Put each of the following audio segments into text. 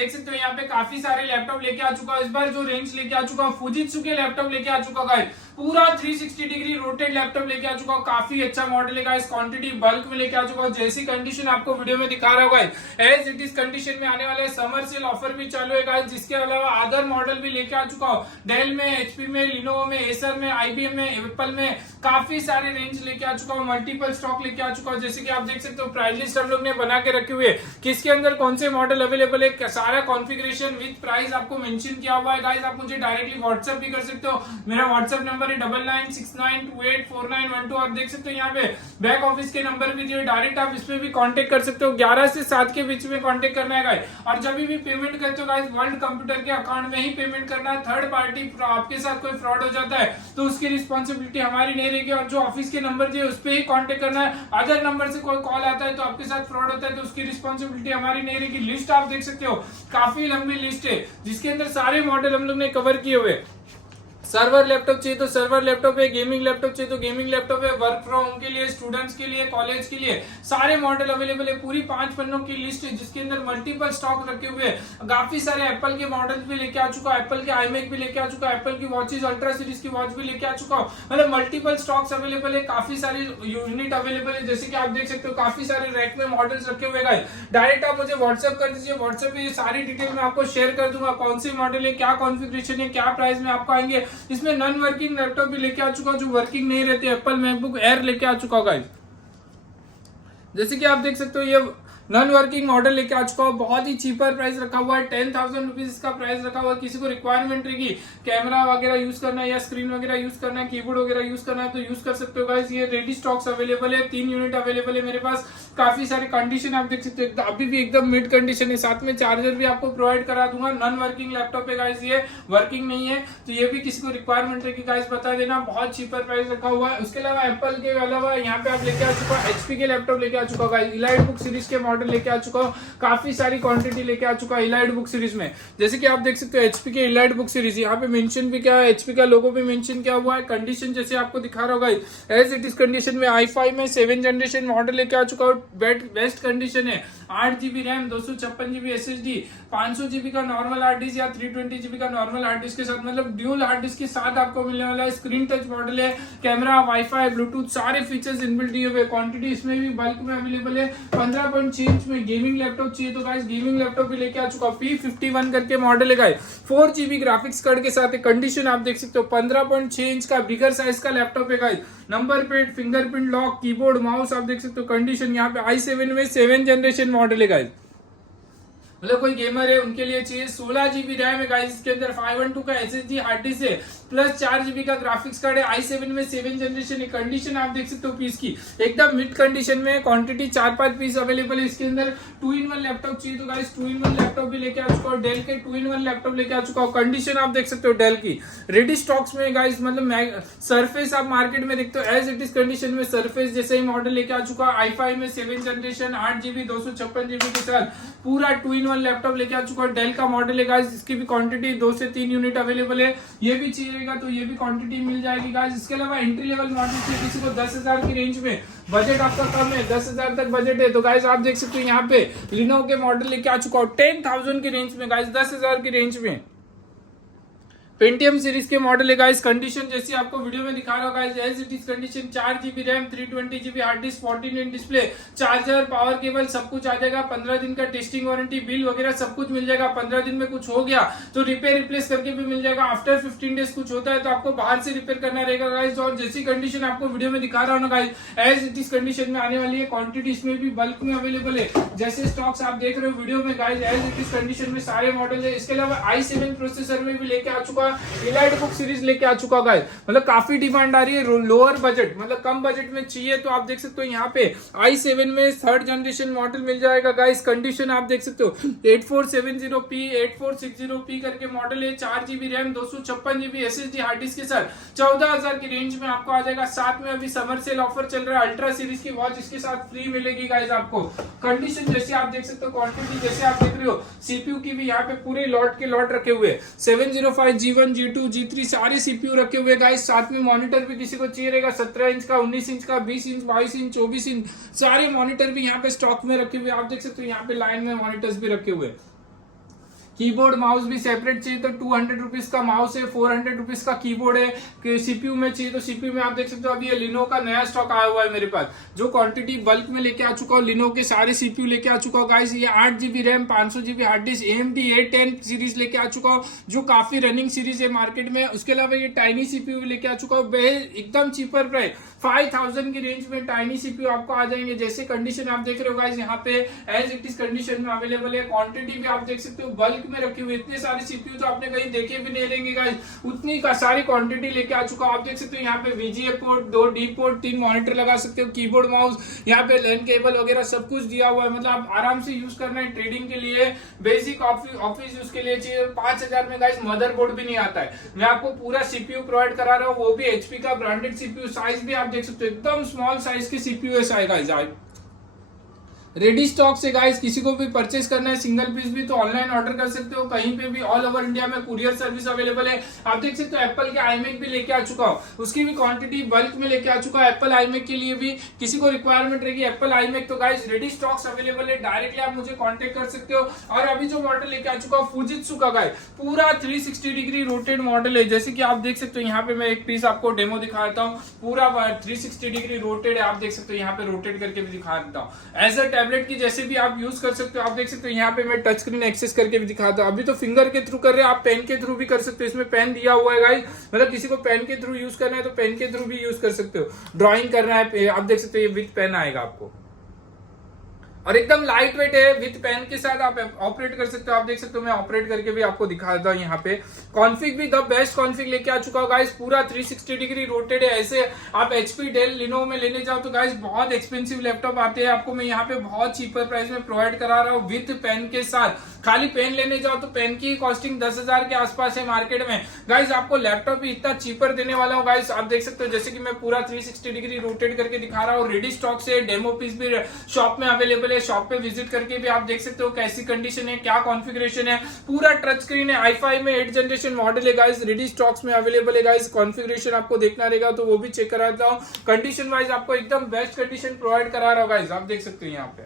देख सकते हो यहाँ पे काफी सारे लैपटॉप लेके आ चुका हूँ। इस बार जो रेंज लेके आ चुका हूँ फुजित्सु के लैपटॉप लेके आ चुका गाइस, पूरा 360 डिग्री रोटेट लैपटॉप लेके आ चुका हूँ। काफी अच्छा मॉडल है गाइस, क्वांटिटी बल्क में लेके आ चुका हूँ। जैसी कंडीशन आपको वीडियो में दिखा रहा होगा एज इट इज कंडीशन में आने वाले समर सेल ऑफर भी चालू है गाइस। जिसके अलावा अदर मॉडल भी लेके आ चुका हूँ, डेल में, एचपी में, लिनोवो में, एसर में, आईबीएम में, एप्पल में, काफी सारे रेंज लेके आ चुका हूँ। मल्टीपल स्टॉक लेके आ चुका हूँ। जैसे कि आप देख सकते हो प्राइस लिस्ट हम लोग ने बना के रखे हुए, किसके अंदर कौन से मॉडल अवेलेबल है, सारा कॉन्फ़िगरेशन विद प्राइस आपको मेंशन किया हुआ है गाइस। आप मुझे डायरेक्टली व्हाट्सएप भी कर सकते हो। मेरा व्हाट्सएप नंबर है 9969284912। और देख सकते हो यहाँ पे बैक ऑफिस के नंबर भी दिए, डायरेक्ट आप इस पे भी कांटेक्ट कर सकते हो। 11 से 7 के बीच में कांटेक्ट करना है गाइस। और जब भी पेमेंट करते हो गाइस वर्ल्ड कंप्यूटर के अकाउंट में ही पेमेंट करना है। थर्ड पार्टी आपके साथ कोई फ्रॉड हो जाता है तो उसकी रिस्पॉन्सिबिलिटी हमारी नहीं रहेगी। और जो ऑफिस के नंबर दिए उस पर ही कांटेक्ट करना है। अगर नंबर से कोई कॉल आता है तो आपके साथ फ्रॉड होता है तो उसकी रिस्पॉन्सिबिलिटी हमारी नहीं रहेगी। लिस्ट आप देख सकते हो, काफी लंबी लिस्ट है जिसके अंदर सारे मॉडल हम लोग ने कवर किए हुए। सर्वर लैपटॉप चाहिए तो सर्वर लैपटॉप है, गेमिंग लैपटॉप चाहिए तो गेमिंग लैपटॉप है, वर्क फ्रॉम होम के लिए, स्टूडेंट्स के लिए, कॉलेज के लिए सारे मॉडल अवेलेबल है। पूरी 5 पन्नों की लिस्ट है जिसके अंदर मल्टीपल स्टॉक रखे हुए हैं। काफी सारे एप्पल के मॉडल्स भी लेके आ चुका है, एप्पल के आईमैक भी लेके आ चुका है, एप्पल की वॉचेज अल्ट्रा सीरीज की वॉच भी लेके आ चुका हूँ। मतलब मल्टीपल स्टॉक्स अवेलेबल है, काफी सारी यूनिट अवेलेबल है। जैसे कि आप देख सकते हो काफी सारे रैक में मॉडल्स रखे हुए हैं। डायरेक्ट आप मुझे व्हाट्सएप कर दीजिए, व्हाट्सएप पे ये सारी डिटेल मैं आपको शेयर कर दूंगा। कौन सी मॉडल है, क्या कॉन्फ़िगरेशन है, क्या प्राइस में आपको आएंगे। इसमें नॉन वर्किंग लैपटॉप भी लेके आ चुका हूं, जो वर्किंग नहीं रहते। एप्पल मैकबुक एयर लेके आ चुका होगा। जैसे कि आप देख सकते हो ये नॉन वर्किंग मॉडल लेके आ चुका हूँ। बहुत ही चीपर प्राइस रखा हुआ है, 10,000 रुपीज इसका प्राइस रखा हुआ है। किसी को रिक्वायरमेंट रहेगी कैमरा वगैरह यूज करना है या स्क्रीन वगैरह यूज करना है, कीबोर्ड वगैरह यूज करना है तो यूज कर सकते हो गाइस। ये रेडी स्टॉक्स अवेलेबल है, 3 यूनिट अवेलेबल है मेरे पास। काफी सारी कंडीशन आप देख सकते हो, अभी भी एकदम मिड कंडीशन है। साथ में चार्जर भी आपको प्रोवाइड करा दूंगा। नॉन वर्किंग लैपटॉप है गाइस, ये वर्किंग नहीं है तो ये भी किसी को रिक्वायरमेंट रहेगी गाइस बता देना। बहुत चीपर प्राइस रखा हुआ है। उसके अलावा एप्पल के अलावा यहाँ पे आप लेके आ चुका है, एचपी के लैपटॉप लेके आ चुका है, इलाइट बुक सीरीज के मॉडल लेके आ चुका हूँ। काफी सारी क्वांटिटी लेके आ चुका है इलाइट बुक सीरीज में। जैसे कि आप देख सकते हो एचपी के इलाइट बुक सीरीज, यहाँ पे मेंशन भी क्या है, एचपी का लोगो भी मेंशन किया हुआ है। कंडीशन जैसे आपको दिखा रहा होगा एज इट इज कंडीशन में i5 में 7 जनरेशन मॉडल लेके आ चुका हूँ। बेस्ट कंडीशन है। 8GB RAM, 256GB SSD, 500GB का नॉर्मल हार्ड डिस्क या 320GB का नॉर्मल हार्ड डिस्क के साथ, मतलब ड्यूल हार्ड डिस्क के साथ आपको मिलने वाला है। स्क्रीन टच मॉडल है, कैमरा, वाईफाई, ब्लूटूथ सारे फीचर्स इनबिल्ट दिए हुए। क्वांटिटी इसमें भी बल्क में अवेलेबल है। 15.6 इंच में गेमिंग लैपटॉप चाहिए तो गाइस गेमिंग लैपटॉप भी लेके आ चुका हूं। P51 करके मॉडल है गाइस, 4GB ग्राफिक्स कार्ड के साथ। कंडीशन आप देख सकते हो, 15.6 इंच का बिगर साइज का लैपटॉप है guys. Number plate, fingerprint lock, keyboard, mouse आप देख सकते हो। कंडीशन यहाँ पे i7 में 7 जनरेशन मॉडल है गाइस, मतलब कोई गेमर है उनके लिए चाहिए। 16GB रैम है गाइस, इसके अंदर 512 का SSD हार्ड डिस्क है, प्लस 4GB का ग्राफिक्स कार्ड है। i7 में 7 जनरेशन है। कंडीशन आप देख सकते हो पीस की एकदम मिड कंडीशन में। क्वांटिटी 4-5 पीस अवेलेबल है इसके अंदर। 2-in-1 लैपटॉप चाहिए तो गाइस 2-in-1 लैपटॉप भी लेके आ चुका हूँ। डेल के 2-in-1 लैपटॉप लेके आ चुका हूँ। कंडीशन आप देख सकते हो डेल की रेडी स्टॉक्स में गाइस। मतलब सरफेस आप मार्केट में देखते हो एज इट इज कंडीशन में सरफेस जैसे ही मॉडल लेके आ चुका है। i5 में 7 जनरेशन, 8GB 256GB के साथ पूरा 2-in-1 लैपटॉप लेके आ चुका है। डेल का मॉडल है गाइस, इसकी भी क्वांटिटी 2 से 3 यूनिट अवेलेबल है। ये भी चाहिएगा तो ये भी क्वांटिटी मिल जाएगी गाइस। इसके अलावा एंट्री लेवल मॉडल चाहिए किसी को 10,000 की रेंज में, बजट आपका कम है, 10,000 तक बजट है तो गाइस आप देख सकते हो यहाँ पे लिनोवो के मॉडल लेके आ चुका हूँ 10,000 की रेंज में गाइस, 10,000 की रेंज में। पेंटियम सीरीज के मॉडल है गाइस। कंडीशन जैसी आपको वीडियो में दिखा रहा होगा as it is condition. 4GB RAM, 320GB hard disk, 14 inch display, charger, power cable सब कुछ आ जाएगा। 15 दिन का टेस्टिंग वारंटी, बिल वगैरह सब कुछ मिल जाएगा। 15 दिन में कुछ हो गया तो रिपेयर रिप्लेस करके भी मिल जाएगा। आफ्टर 15 डेज कुछ होता है तो आपको बाहर से रिपेयर करना रहेगा गाइस। और जैसी कंडीशन आपको वीडियो में दिखा रहा हूँ ना guys as it is condition में आने वाली है। क्वांटिटी इसमें भी बल्क में अवेलेबल है। जैसे स्टॉक्स आप देख रहे हो वीडियो में guys as it is condition में सारे मॉडल है। इसके अलावा i7 प्रोसेसर में भी लेके आ चुका है। इलाइट बुक सीरीज लेके आ चुका गाइस, मतलब काफी डिमांड आ रही है। लोअर बजट मतलब कम बजट में चाहिए तो आप देख सकते हो यहाँ पे i7 में 3rd जनरेशन मॉडल मिल जाएगा गाइस। कंडीशन आप देख सकते हो 8470p 8460p करके मॉडल है। 4GB RAM, 256GB SSD hard disk के साथ 14,000 की रेंज में आपको आ जाएगा। साथ में अभी समर सेल ऑफर चल रहा है, अल्ट्रा सीरीज की वॉच इसके साथ फ्री मिलेगी गाइस आपको। कंडीशन जैसे आप देख सकते हो, क्वांटिटी जैसे आप देख रहे हो। सीपीयू की भी यहाँ पे पूरे लॉट के लॉट रखे हुए 705 G1 G2 G3 सारे सीपीयू रखे हुए गाइस। साथ में मॉनिटर भी किसी को चाहिए रहेगा 17 इंच का, 19 इंच का, 20 इंच, 22 इंच, 24 इंच सारे मॉनिटर भी यहाँ पे स्टॉक में रखे हुए आप देख सकते हो। यहाँ पे लाइन में मॉनिटर्स भी रखे हुए। कीबोर्ड माउस भी सेपरेट चाहिए तो 200 रुपीज का माउस है, 400 रुपीज का कीबोर्ड है। सीपीयू में चाहिए तो सीपीयू में आप देख सकते हो अभी ये लिनो का नया स्टॉक आया हुआ है मेरे पास, जो क्वांटिटी बल्क में लेके आ चुका हूँ। लिनो के सारे सीपीयू लेके आ चुका हूँ गाइस। ये 8GB RAM 500GB hard disk AMD A10 series लेके आ चुका हूँ, जो काफी रनिंग सीरीज है मार्केट में। उसके अलावा ये टाइनी सीपीयू लेके आ चुका हूँ एकदम चीपर प्राइस 5000 की रेंज में टाइनी सीपीयू आपको आ जाएंगे। जैसे कंडीशन आप देख रहे हो गाइस यहाँ पे एज इट इज कंडीशन में अवेलेबल है। क्वांटिटी भी आप देख सकते हो बल्क में रखी हुई, इतने सारे सीपीयू तो आपने कहीं देखे भी नहीं रहेंगे गाइस, उतनी का सारी क्वांटिटी लेके आ चुका हूं। आप देख सकते हो यहाँ पे VGA port, 2 D port, 3 monitor लगा सकते हो, कीबोर्ड माउस, यहाँ पे लैन केबल वगैरह सब कुछ दिया हुआ है। मतलब आप आराम से यूज करना है ट्रेडिंग के लिए, बेसिक ऑफिस यूज के लिए चाहिए। 5000 में गाइस मदरबोर्ड भी नहीं आता है। मैं आपको पूरा सीपीयू प्रोवाइड करा रहा हूँ, वो भी HP का ब्रांडेड सीपीयू। साइज भी आप देख सकते हो एकदम स्मॉल साइज के सीपीयू है गाइस। रेडी स्टॉक से गाइस, किसी को भी परचेस करना है सिंगल पीस भी तो ऑनलाइन ऑर्डर कर सकते हो, कहीं पे भी ऑल ओवर इंडिया में कुरियर सर्विस अवेलेबल है। आप देख सकते हो एप्पल के iMac भी लेके आ चुका हूँ, उसकी भी क्वांटिटी बल्क में लेके आ चुका है। एप्पल iMac के लिए भी किसी को रिक्वायरमेंट रहेगी एप्पल iMac तो गाइस रेडी स्टॉक्स अवेलेबल है, डायरेक्टली आप मुझे कॉन्टेक्ट कर सकते हो। और अभी जो मॉडल लेके आ चुका हूँ फुजित्सु का गाइस, पूरा 360 डिग्री रोटेट मॉडल है। जैसे कि आप देख सकते हो यहाँ पे मैं एक पीस आपको डेमो दिखाता हूँ, पूरा 360 डिग्री रोटेट है। आप देख सकते हो यहाँ पे रोटेट करके भी दिखा देता हूँ, एज अ टैबलेट की जैसे भी आप यूज कर सकते हो। आप देख सकते हो यहाँ पे मैं टच स्क्रीन एक्सेस करके भी दिखाता हूँ। अभी तो फिंगर के थ्रू कर रहे हैं, आप पेन के थ्रू भी कर सकते हो, इसमें पेन दिया हुआ है गाइस। मतलब किसी को पेन के थ्रू यूज करना है तो पेन के थ्रू भी यूज कर सकते हो। ड्राइंग करना है आप देख सकते हो ये विथ पेन आएगा आपको, और एकदम लाइट वेट है, विथ पेन के साथ आप ऑपरेट कर सकते हो। आप देख सकते हो मैं ऑपरेट करके भी आपको दिखा देता हूँ। यहाँ पे कॉन्फिग भी द बेस्ट कॉन्फिग लेके आ चुका हूँ गाइस, पूरा 360 डिग्री रोटेट है। ऐसे आप HP डेल लिनो में लेने जाओ तो गाइस बहुत एक्सपेंसिव लैपटॉप आते हैं, आपको मैं यहाँ पे बहुत चीपर प्राइस में प्रोवाइड करा रहा हूँ विथ पेन के साथ। खाली पेन लेने जाओ तो पेन की कॉस्टिंग 10,000 के आसपास है मार्केट में गाइस, आपको लैपटॉप भी इतना चीपर देने वाला हूँ गाइस। आप देख सकते हो जैसे कि मैं पूरा 360 डिग्री रोटेट करके दिखा रहा हूँ। रेडी स्टॉक से डेमो पीस भी शॉप में अवेलेबल है, शॉप पे विजिट करके भी आप देख सकते हो कैसी कंडीशन है, क्या कॉन्फ़िगरेशन है। पूरा टच स्क्रीन है, i5 में 8th जनरेशन मॉडल है गाइस, रेडी स्टॉक्स में अवेलेबल है गाइस। कॉन्फ़िगरेशन आपको देखना रहेगा तो वो भी चेक कराता हूँ। कंडीशन वाइज आपको एकदम बेस्ट कंडीशन प्रोवाइड करा रहा हूँ गाइस। आप देख सकते हो यहाँ पे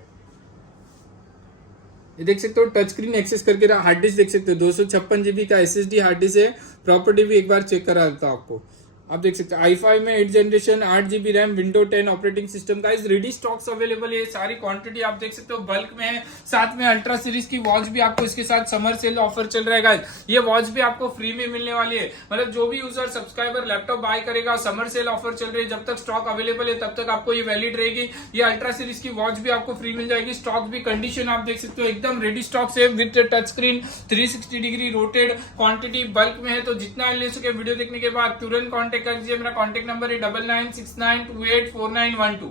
ये देख सकते हो टच स्क्रीन एक्सेस करके, हार्ड डिस्क देख सकते हो 256 GB का SSD हार्ड डिस्क है। प्रॉपर्टी भी एक बार चेक करा देता हूँ आपको। आप देख सकते हैं i5 में 8th generation 8GB RAM, window 10 operating system guys. Ready stocks available है, सारी क्वांटिटी आप देख सकते हो बल्क में है। साथ में अल्ट्रा सीरीज की वॉच भी आपको इसके साथ समर सेल ऑफर चल रहा है गाइस, ये वॉच भी आपको फ्री में मिलने वाली है। मतलब जो भी यूजर सब्सक्राइबर लैपटॉप बाय करेगा, समर सेल ऑफर चल रही है, जब तक स्टॉक अवेलेबल है तब तक आपको ये वैलिड रहेगी। ये अल्ट्रा सीरीज की वॉच भी आपको फ्री मिल जाएगी। स्टॉक भी कंडीशन आप देख सकते हो एकदम रेडी स्टॉक से, with touch screen 360 degree rotated, quantity bulk में है। तो जितना ले सके वीडियो देखने के बाद तुरंत कॉन्टेक्ट कर दीजिए। मेरा कॉन्टेक्ट नंबर है 9969284912।